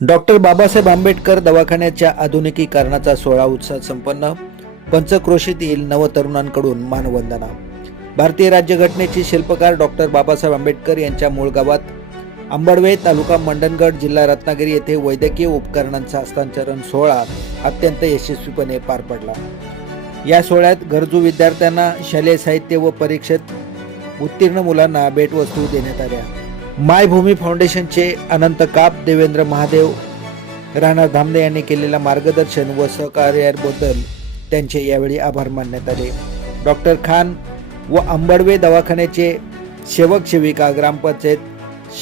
Doctor Babasaheb Ambedkar दवाखान्याच्या आधुनिकीकरणाचा सोहळा उत्साह संपन्न. पंचक्रोशीतील नवतरुणांकडून मानवंदना. भारतीय राज्यघटनेचे शिल्पकार डॉक्टर बाबासाहेब आंबेडकर यांच्या मूळ गावात आंबडवे तालुका मंडणगड जिल्हा रत्नागिरी येथे वैद्यकीय उपकरणांचा हस्तांतरण सोहळा अत्यंत यशस्वीपणे पार पडला. या सोहळ्यात गरजू विद्यार्थ्यांना शालेय साहित्य व परीक्षेत उत्तीर्ण मुलांना भेटवस्तू देण्यात आल्या. मायभूमी फाउंडेशनचे अनंत काप देवेंद्र महादेव राणा धामणे यांनी केलेल्या मार्गदर्शन व सहकार्याबद्दल त्यांचे यावेळी आभार मानण्यात आले. डॉक्टर खान व आंबडवे दवाखान्याचे सेवक सेविका ग्रामपंचायत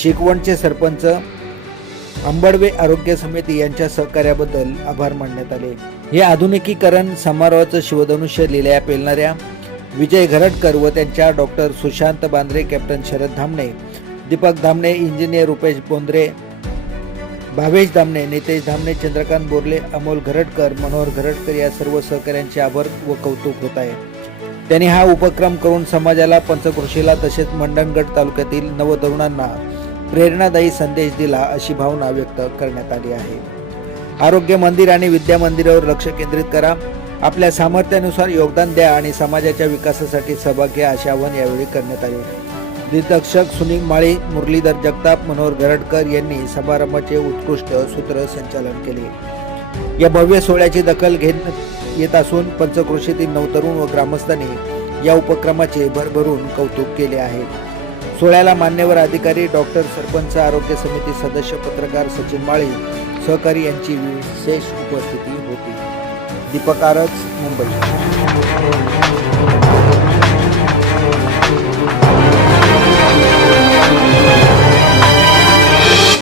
शिकवणचे सरपंच अंबडवे आरोग्य समिती यांच्या सहकार्याबद्दल आभार मानण्यात आले. हे आधुनिकीकरण समारोहाचं शिवधनुष्य लिहिल्या पेलणाऱ्या विजय घरटकर व त्यांच्या doctor Sushant Bandre captain Sharad Dhamne Deepak Dhamne engineer Rupesh Bondre Bhavesh Dhamne Nitesh Dhamne Chandrakant Borle Amol Gharatkar Manohar Gharatkar या सर्व सहकाऱ्यांचे आभार व कौतुक होत आहे. त्यांनी हा उपक्रम करून समाजाला पंचकृषीला तसेच मंडणगड तालुक्यातील नवतरुणांना प्रेरणादायी संदेश दिला अशी भावना व्यक्त करण्यात आली आहे. आरोग्य मंदिर आणि विद्या मंदिरावर लक्ष केंद्रित करा. आपल्या सामर्थ्यानुसार योगदान द्या आणि समाजाच्या विकासासाठी सहभाग घ्या असे आवाहन यावेळी करण्यात आले. दिग्दर्शक सुनील माळी मुरलीधर जगताप मनोहर गरडकर यांनी समारंभाचे उत्कृष्ट सूत्रसंचालन केले. या भव्य सोहळ्याची दखल घेण्यात येत असून पंचक्रोशीतील नवतरुण व ग्रामस्थांनी या उपक्रमाचे भरभरून कौतुक केले आहे. सोहळ्याला मान्यवर अधिकारी डॉक्टर सरपंच आरोग्य समिती सदस्य पत्रकार सचिन माळी सहकारी यांची विशेष उपस्थिती होती. दीपक आरज मुंबई.